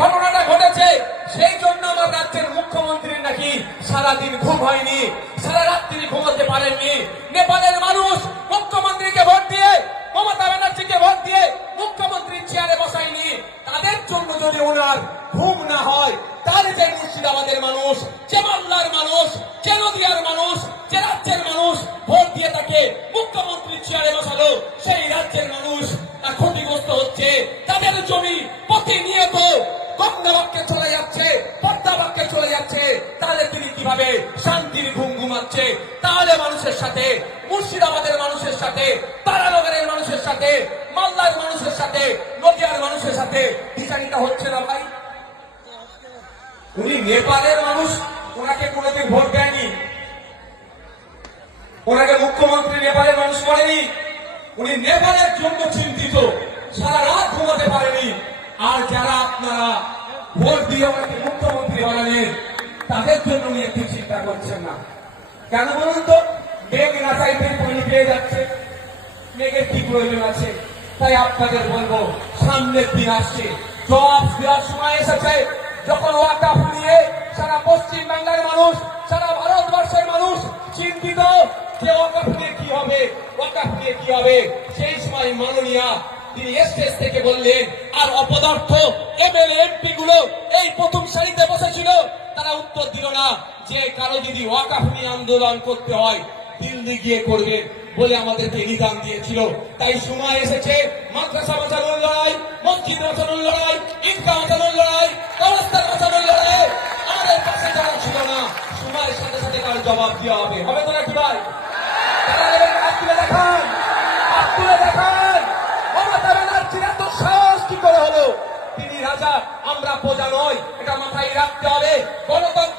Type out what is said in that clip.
ঘটনাটা ঘটেছে সেই জন্য আমার রাজ্যের মুখ্যমন্ত্রীর নাকি সারাদিন ঘুম হয়নি, সারা রাত তিনি ঘুমাতে পারেননি। নেপালের মানুষ মুখ্যমন্ত্রীকে ভোট দিয়ে, মমতা ব্যানার্জিকে ভোট দিয়ে মুখ্যমন্ত্রীর চেয়ারে বসায়নি। তাদের জন্য যদি ওনার ঘুম না হয়, তাহলে যে মুর্শিদাবাদের মানুষ, যে মামলার মানুষ, যে নদিয়ার মানুষ, যে রাজ্যের মানুষ ভোট দিয়ে তাকে মুখ্যমন্ত্রীর চেয়ারে বসালো, সেই রাজ্যের মানুষ ক্ষতিগ্রস্ত হচ্ছে। তাদের জমি প্রতিনিয়ত গঙ্গাবাক্যে চলে যাচ্ছে, পদ্মাবাক্যে চলে যাচ্ছে। তাহলে তিনি কিভাবে শান্তির ঘুম ঘুমাচ্ছে? তাহলে মানুষের সাথে, মুর্শিদাবাদের মানুষের সাথে, তারানগরের মানুষের সাথে, মালদার মানুষের সাথে, নদিয়ার মানুষের সাথে বিচারিতা হচ্ছে না ভাই। উনি নেপালের মানুষ, ওনাকে কোনোদিন ভোট দেয়নি, ওনাকে মুখ্যমন্ত্রী নেপালের মানুষ করেনি। উনি নেপালের জন্য চিন্তিত, সারা রাত ঘুমাতে পারেনি। আর যারা আপনারা ভোট দিয়ে ওনাকে মুখ্যমন্ত্রী বানালেন, তাদের জন্য উনি একটু চিন্তা করছেন না কেন বলুন তো? মেঘ না চাইতে পানি পেয়ে যাচ্ছে, মেঘের কি প্রয়োজন আছে? তাই আপনাদের বলবো, সামনের দিন আসছে, জবাব দেওয়ার সময় এসেছে। যখন ওয়াকফ নিয়ে সারা পশ্চিম বাংলার মানুষ, সারা ভারতবর্ষের মানুষ চিন্তিত যে ওয়াকফ নিয়ে কি হবে, ওয়াকফ নিয়ে কি হবে, সেই সময় মাননীয়া তিনি স্টেজ থেকে বললেন। আর অপদার্থ এমএলএ এমপি গুলো এই প্রথম সারিতে বসেছিল, তারা উত্তর দিল না যে কারো যদি ওয়াকফ নিয়ে আন্দোলন করতে হয় দিল্লি গিয়ে করবে বলে আমাদেরকে নিদান দিয়েছিল। তাই সময় এসেছে মাদ্রাসা বাঁচানোর লড়াই, মসজিদ বাঁচানোর লড়াই, ঈদগাহ বাঁচানোর লড়াই, কবরস্থান বাঁচানোর লড়াই। আমাদের পাশে যারা ছিল না, সময়ের সাথে সাথে তার জবাব দেওয়া হবে। হবে তো নাকি ভাই? হাত তুলে দেখান, হাত তুলে দেখান। মমতা ব্যানার্জির এত সাহস কি করে হলো? তিনি রাজা, আমরা প্রজা নয়, এটা মাথায় রাখতে হবে। গণতন্ত্র